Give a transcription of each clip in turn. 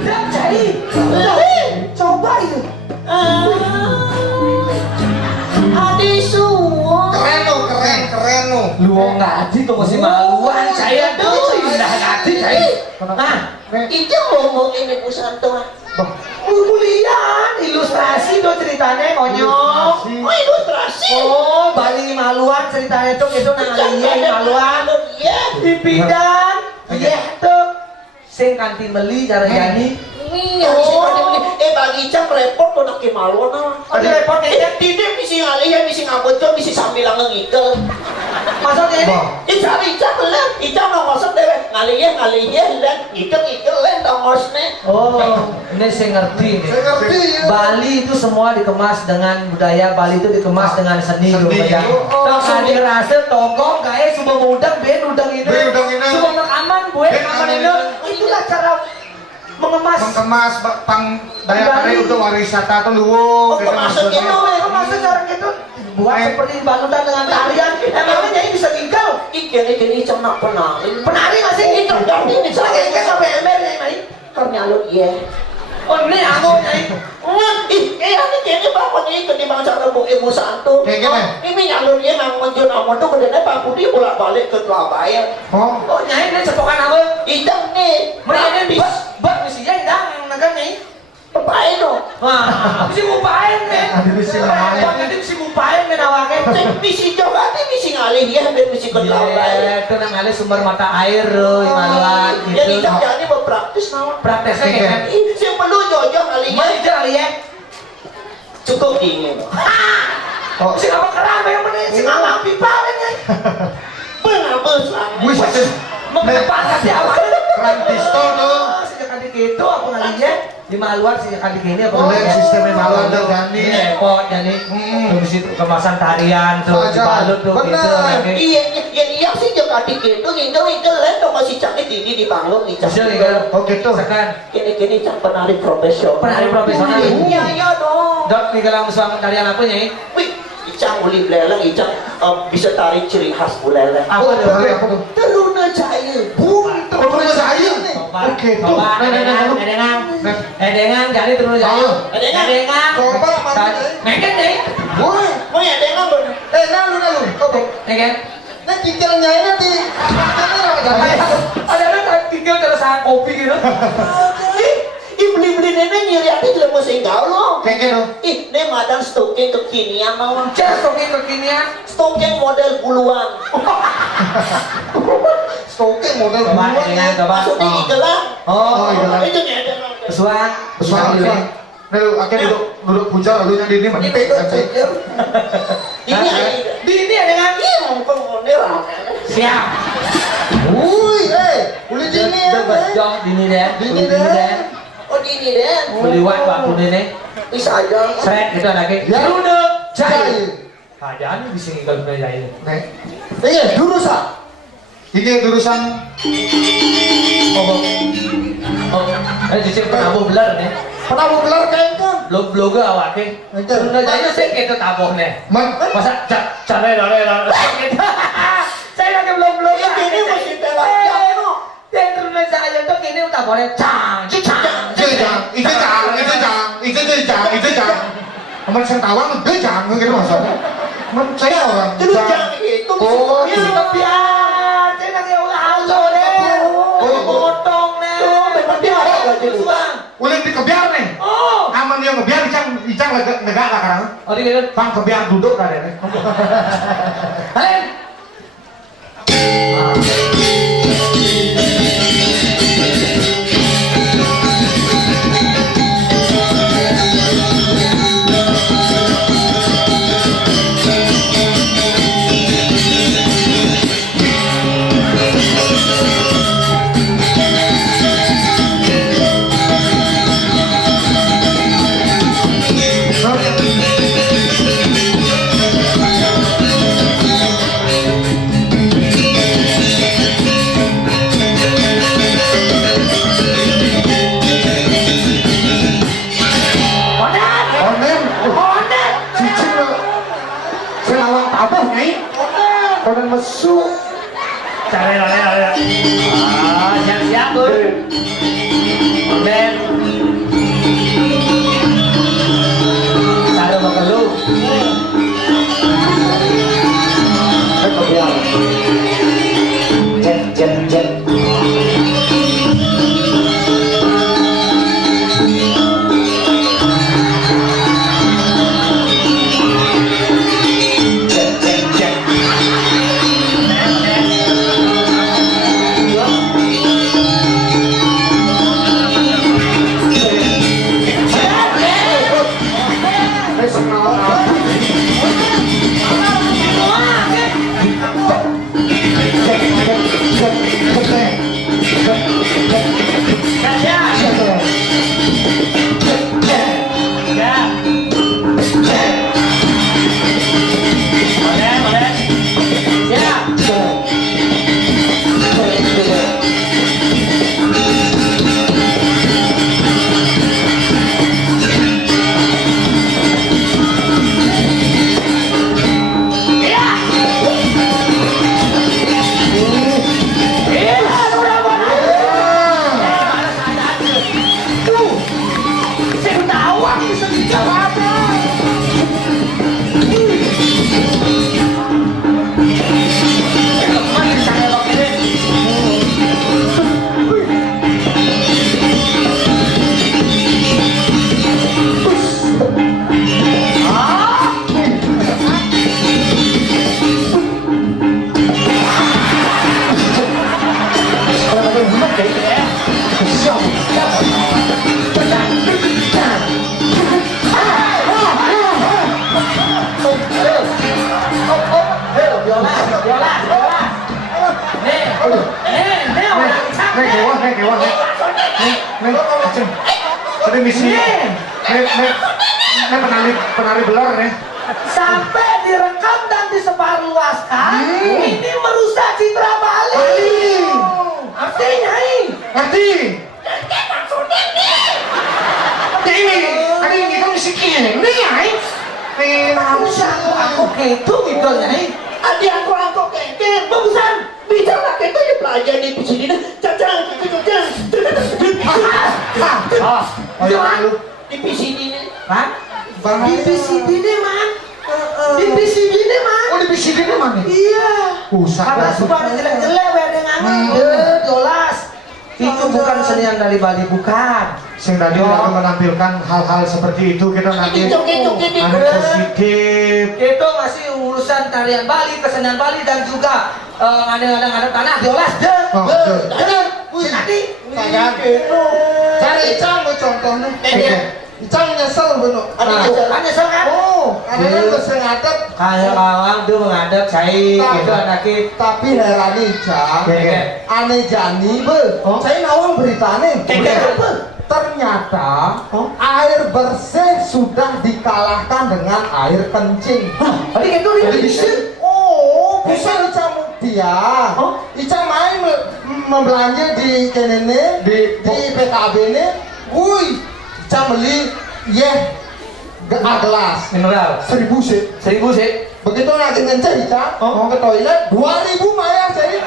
mantap Cai. Coba itu. Adi semua. Keren lo. Lu ngaji tuh masih maluan Cai. Aduh, indah ngaji Cai. Nah, Itu ngomong ini Pusanto. kuliah ilustrasi tuh ceritanya konyol. Oh ilustrasi. Oh, Bali maluan ceritanya tuh gitu nangalian maluan. Iya. Di bidang, iya tuh. Sing kanti meli cara nyanyi. Bagi Icang repot kok nak kemaluan ah. Ada repot kayaknya. Tidak misi ngalih misi ngabut tuh misi sambil ngikel. Maksudnya ini? Icang lah, Icang nongosok deh ngalih dan ikel lah nongosnya. Oh, ini saya ngerti nih. Saya ngerti ya. Bali itu semua dikemas dengan budaya, Bali itu dikemas dengan seni rupanya. Terus ada rasa tongkong kayak semua udang ben udang ini. Semua rekaman gue rekaman ini. Itulah cara mengemas pang daya tarik untuk wisata tuh luwung. Kemasuk gitu, kemasnya cara gitu. Buat seperti balutan dengan tarian. Emangnya jadi bisa tinggal. Ikan Icang nak penari. Penari masih itu. Ini selagi ikan sampai ember nih, Mai. Karena iya. Oh ini aku nyai. Ini kayaknya bangun ini ke di bangsa ibu santu. Ini nyalur dia nang menjun amun tuh kedennya Pak Budi bolak balik ke Surabaya. Oh nyai ini cepokan apa? Idang nih. Mereka ini bak misinya idang naga nyai. Papain dong. Wah, misi ngupain nih. Nanti misi ngupain nih awake. Misi coba nih misi ngalih dia hampir misi ke Surabaya. Itu nang ngalih sumber mata air maluan Jadi gitu. jadi berpraktis nawa. Prakteknya kayak Saya perlu jojok ngalihnya. mari kali ya. Cukup ini. Oh, si apa kerama yang menit, si ngawang pipa nyai. Benar besar. Mengedepan kasih apa? Keren pistol tuh. Sejak kali gitu aku ngalinya di maluan sejak kali gini apa? Sistemnya maluan dan gani. Repot jadi. Terus itu kemasan tarian tuh dibalut tuh gitu. Iya sih jok adik gitu ngingkel lah dong masih canggih di panggung nih Bisa canggih. nih Oh gitu. Sekarang Kini cang penari profesional. penari profesional. Iya dong. Dok nih kalau musuh tarian apa nyai? Wih, Icang uli beleleng, Icang bisa tarik ciri khas buleleng. Apa tuh? Teruna cahaya, bum, Teruna cahaya. Oke, coba edengan jadi terus jadi. Edengan. Coba mana? Nengken nyai. Boleh. Mau ya dengar bener. Nalu. Nengken. Nah cicil nyai nanti. Ada kan tinggal terus sang kopi gitu. Beli nenek nyiri hati juga mau singgah loh. Kayak gitu. Ini madan stoknya kekinian mau. Cek stoknya kekinian. Stoknya model puluhan. Stoknya model Coba bulan. edengan coba. Maksudnya igelang. Oh, Itu nyedeng. Kesuan. Lalu akhirnya duduk puncak lalu yang di ini mentik. Ini edengan. Iya, mau model. Siap. Wih, boleh dini ya. Jom dini deh. Dini deh. Oh ini deh. Beliwan waktu ini. Bisa aja. Seret gitu lagi. Ya. Rude. Jai. Ajaan bisa ngikal sudah jahil. Nih. Iya, durusan. Ini durusan. Oh, cicip penabuh belar nih. Penabuh gelar kayak kan. Blog awake. Sudah jahil sih itu tabuh nih. Masa cara saya lagi blog Ini masih telak. yang turun saya tuh ini udah boleh cang. Itu jang. Teman saya tawang itu jang gitu maksudnya. Teman saya orang. Terus jangan gitu. Oh, Ini kebiar, saya lagi halo deh. Potong deh. Memang dia ada gak jadi. Boleh dikebiar nih. Oh, Aman yang ngebiar icang negara lah sekarang. oh di gitu. Bang kebiar duduk kan ya. Halen. Konon mesuk. Siap-siap, Bun. Ben. orang cak. Nek dewa, nek. Nek, aceng. Tadi misi. Nek penari belar nih. Sampai direkam dan disebarluaskan, ini merusak citra Bali. Artinya ini. Arti. Ini kan misi kene. Ini ya. Aku gitu nyai. Adi aku kengkeng, bagusan. Bicara kita ya belajar di sini dah. Caca. Oh ya lalu. Di sini nih. Kan? Di PCD nih, Man. Di PCD nih, Man. Oh di PCD nih mana? Iya. Pusat. Karena suka ada jelek-jelek dengan jelas. Itu bukan kesenian dari Bali, bukan. Sing tadi akan menampilkan hal-hal seperti itu kita nanti ada positif. Itu masih urusan tarian Bali, kesenian Bali dan juga ada tanah diolas deh. Tadi Sayang. Cari Icang mau contohnya. Icang nyesel bener. kan nyesel kan? Oh, ada kan bisa ngadep. Kayak awang tuh menghadap cair gitu anaknya. Tapi heran Icang. Ane Jani be. Saya nawang beritane. Apa? Ternyata air bersih sudah dikalahkan dengan air kencing. Tadi itu dia bisa. Oh, bisa Icang dia. Icang main membelanja di kenene di PKB ini. Wih, Icang beli gelas Mineral. 1000 sih. 1000 sih. Begitu lagi ngenceh Icang mau ke toilet 2000 bayar sih.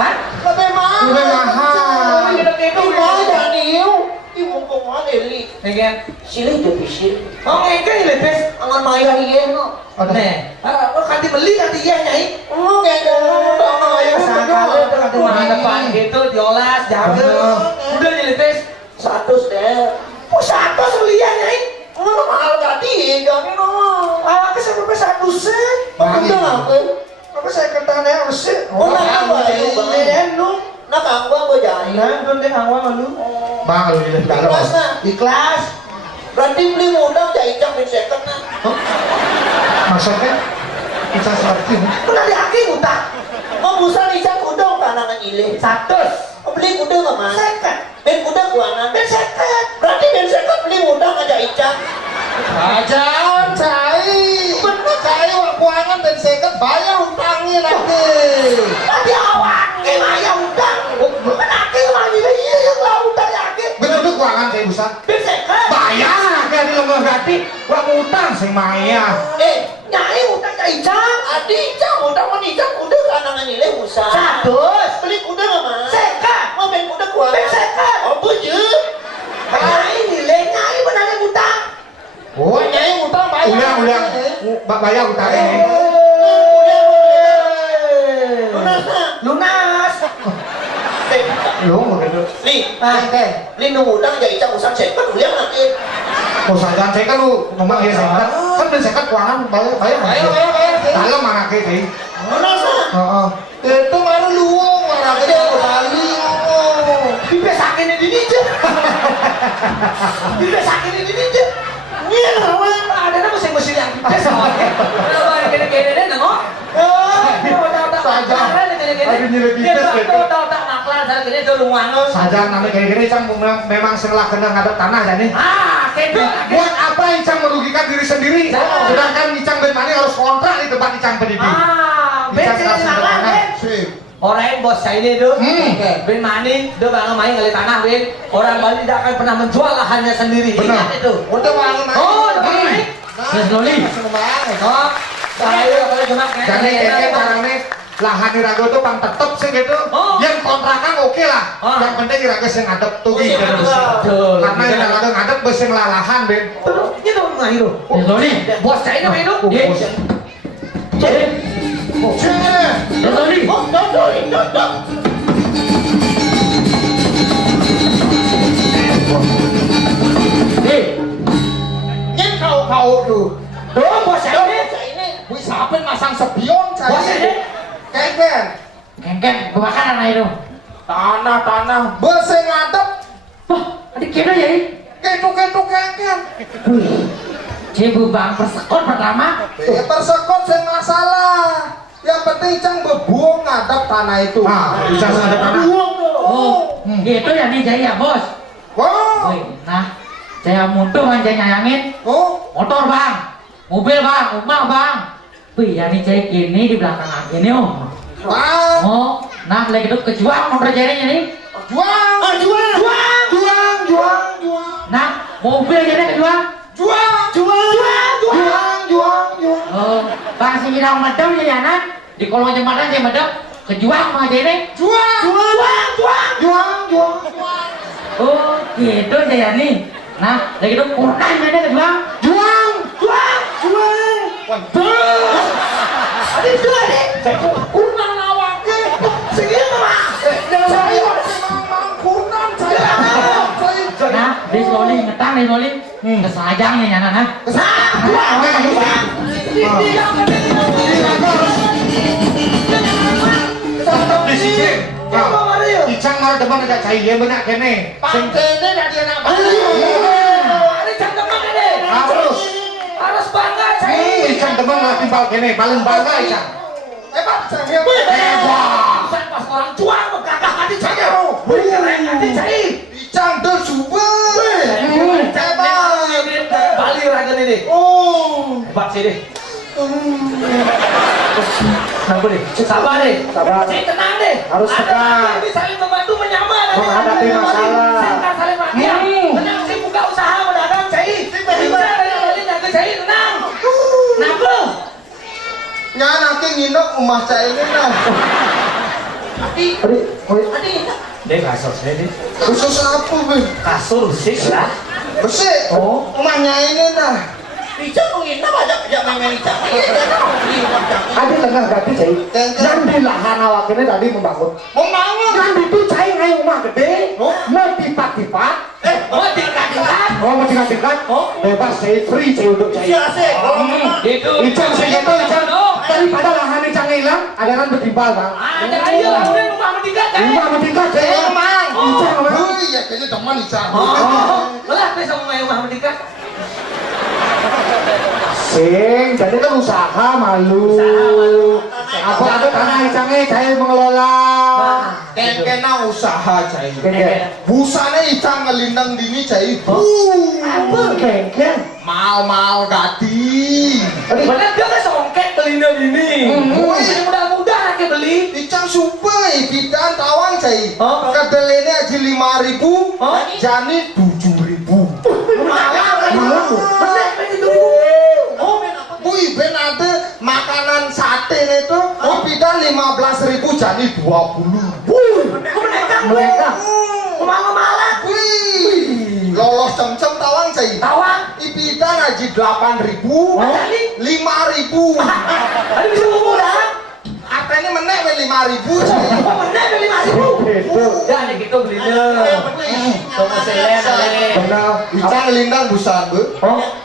Kan? Lebih mahal. Lebih mahal. Itu Mana niu? Ibu kok mana li? Nggak. Silih tuh pisir. Oh, ngeke lebes. Angan maya iya no. Nih, kanti beli kanti iya nyai. Oh kayak maya. Sakale itu kanti mahal depan gitu diolas jaga. Udah lebes. 100 deh. Oh, 100 beli ya nyai. Mana mahal gati gani no. Ke sampai 100 sen. Udah apa? Apa saya ketanya resik. Oh, nak apa itu? Nu. Nak angwa gua jahit. Nah, penting awang lu. Bang kalau di dalam. Ikhlas nah. Ikhlas. Berarti beli modal jahit jam di second nah. Maksudnya kita seperti ini. Pernah diaki utang. Oh busan ican udang kanan ile. 100. Oh beli kuda nggak mas? Seket. Ben kuda kuanan. Ben seket. Berarti ben second beli udang aja ican. Aja, cai. Bener cai keuangan dan seket bayar utangnya nanti. Tadi awak gimana utang? Kenapa lagi iya yang lah utang yakin? Betul keuangan saya busan. Ben seket. Bayar kan di lemah hati. Wah utang sing Maya. Nyai utang cai cang. Adi ican udang menicang kuda kanan ile busan. 100. Beli kuda nggak mas? Seket. Oh ben kuda kuanan. Ben seket. Oh bujur. Nyai nilai nyai benar utang. Oh Nyai utang bayar. ulang. Bayar utangnya. Lunas. Lu mau gitu. Li, li nunggu udang jadi ican usang second lihat nanti. Oh saya kan lu ngomong ya saya kan ben seket keuangan bayar. Dalam mana ke sih? Mana sah? Heeh. Itu baru luang orang gede Bali. Bisa sakit di ninja. Bisa sakit di ninja. Iya, ada nama mesin yang kita sama. Kenapa gini-gini deh, nengok? Saja namanya gini-gini Icang memang setelah kena ngadep tanah jadi. Buat apa Icang merugikan diri sendiri? Sedangkan Icang Ben Mani harus kontrak di tempat Icang pendidik. Ben orang yang bos saya ini tuh, Ben Mani, dia bang main kali tanah Ben. Orang Bali tidak akan pernah menjual lahannya sendiri. Ingat itu. Udah wangi main. Oh, udah main. Slowly. Oh, saya kalau cuma Jadi kayak caranya lahan Irago itu kan tetep sih gitu. Yang kontrakan oke lah. Yang penting Irago sih ngadep tuh gitu. Karena Irago ngadep besi lahan Ben. Itu nggak itu. Slowly. Bos saya ini itu. Slowly. Oh, dong. Ini kau tuh. Tuh, bos saya ini. Wih siapa yang masang spion cai? Bos ini. Kengken. Kengken, kebakaran anak itu. Tanah. Bos yang ngadep. Wah, adik kira ya ini. Ketuk kengken. Cibu bang persekon pertama. Ya tersekot saya masalah. Yang penting Icang bebuang ngadap tanah itu. Icang ngadap tanah. Oh, gitu ya nih Jaya bos. Wow. Wih, nah, saya mundur kan Jaya nyayangin. Oh, Motor bang, mobil bang, rumah bang. Wih, ya nih Jaya gini di belakang ini om. bang. Oh, nah lagi itu kejuang motor Jaya nih. Juang. Juang. Nah, mobil Jaya kejuang. Juang. Oh, bang si Irang medem ya nah. Di kolong jembatan Jaya medem. Kejuang sama Jaya nih. Juang. Oh, gitu Jaya nih. Nah, lagi itu kurang Jaya kejuang. Juang. Adik itu adik. Kurang awaknya. Segini mah. Saya memang kurang saya. Nah, di slowly ngetang di slowly. Kesajang nih nyana nah. Tetep di sini. Icang mau teman ada cahaya banyak kene. Pantene dari anak Ini jam teman ini. Harus bangga saya. Icang teman nggak timbal kene, paling bangga Icang. Hebat saya. Saya pas orang juang kakak hati saya. Keren hati saya. Icang del super. Hebat. Bali raga ini. Oh. Hebat sih deh. Sabar deh. Sabar deh. Sabar. Saya tenang deh. Harus tegar. Ada saling membantu menyamar. Menghadapi masalah. Saya saling matian. Tenang, saya buka usaha mendadak saya. Bisa dari jaga saya tenang. Kenapa? Ya nanti nginep rumah saya ini nah. Adi. Deh kasur saya deh. Khusus apa be? Kasur sih lah. Bersih. Oh. Rumahnya ini nah. Icang mungkin banyak kerja main Icang. Adi tengah ganti cai. Yang di lahan awak ini tadi membangun. Membangun. Yang itu cai ngai rumah gede. Mau tipat-tipat. Oh, tingkat-tingkat. Oh mau tingkat-tingkat. Bebas cai, free cai untuk cai. Asik. Gitu. Icang sih gitu Icang. Daripada lahan Icang hilang, ada kan bertimbal bang. Ada aja udah rumah meningkat kan. Rumah meningkat cai. Emang. Icang memang. Oh iya kayaknya teman Icang. Lah bisa mau rumah meningkat. Sing, jadi kan usaha malu. Apa ada tanah Icangnya cai mengelola. Kena usaha cai. Kengken. Busanya Icang ngelindang dini cai. Apa kengken? Mal gati. Bener dia kan songket telinga ini. Ini mudah-mudahan ke beli. Icang supai bidan tawang cai. Oh. Kedelainya aja 5.000. Oh. Jani 7.000. Bener itu. Wih, ben ada makanan sate itu, bidan 15.000 jadi 20. Mereka. Kemana malah? Wih, lolos cem-cem tawang cai. Tawang. Ibidan aja 8.000, 5.000. Ada bisa ngomong dah. Apa ini menek 5.000 cai. Bener beli 5.000. Ya nih gitu belinya. Tunggu selen ale. Benar. Icang lindang busan bu.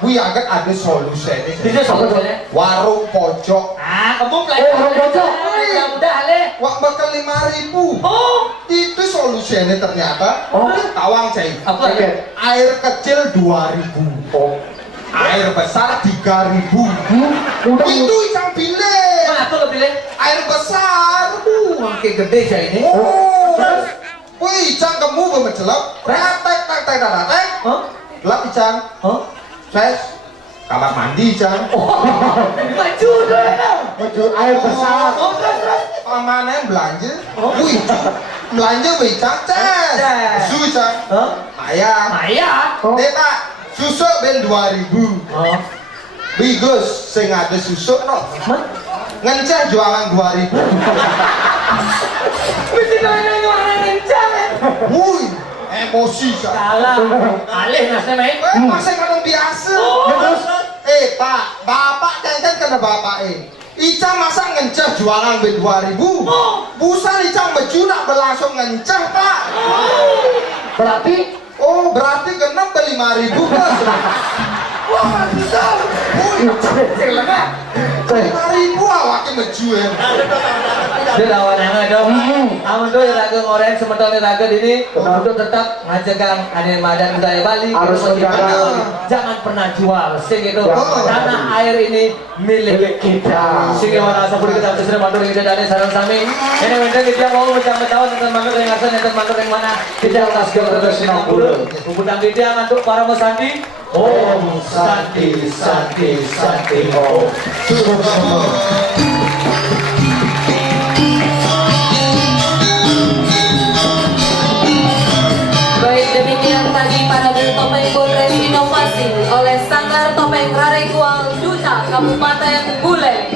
Wih agak ada solusi ini. Bisa sama selen. Warung pojok. Ah, kamu belajar. Oh, bocok. Udah ale. Wah bakal 5.000. Oh. Itu solusinya ternyata. Tawang cai. Apa? Air kecil 2.000. Air besar 3.000. Itu Icang pilih. Mana tuh lebih le? Air besar. Makin gede saya ini. Oh. Wih, Icang kamu bermecelap. Tek. Hah? Gelap Icang. Hah? Saya kamar mandi Icang. Maju deh. Baju air besar. Oh, terus. Pamannya belanja. Wih, belanja wih Icang. Ces. Susu Icang. Hah? Ayam. Maya. Deta, susu ben 2.000. Oh. Wih Gus, sing ada susu no. Ngenceh jualan 2.000. Mesti kalian orang kencang. Wih, emosi Icang. Salah. Alih nasnya main. Masa kadang biasa. Pak, bapak jangan kena bapak Icang masa ngenceh jualan ben 2.000. Busan Icang baju nak berlangsung ngenceh pak. Berarti Oh berarti genap ke 5.000 bos. Wah bisa. ribu awake meju ya. Dia lawan yang ada. Amun tuh raga ngoreng sementara raga ini untuk tetap ngajakan ada madan budaya Bali. Harus menjaga. Jangan pernah jual. Sing itu tanah air ini milik kita. Sing wana sabur kita sudah mandur kita dari sarang sami. Ini benda kita mau macam-macam tentang mandur yang asal tentang mandur yang mana kita ulas ke terus 60. Kemudian kita ngantuk para mesandi. Om Santi Santi Santi Om. Baik demikian tadi para bertopeng Polres inovasi oleh Sanggar Topeng Rarekuang Duta Kabupaten Buleleng.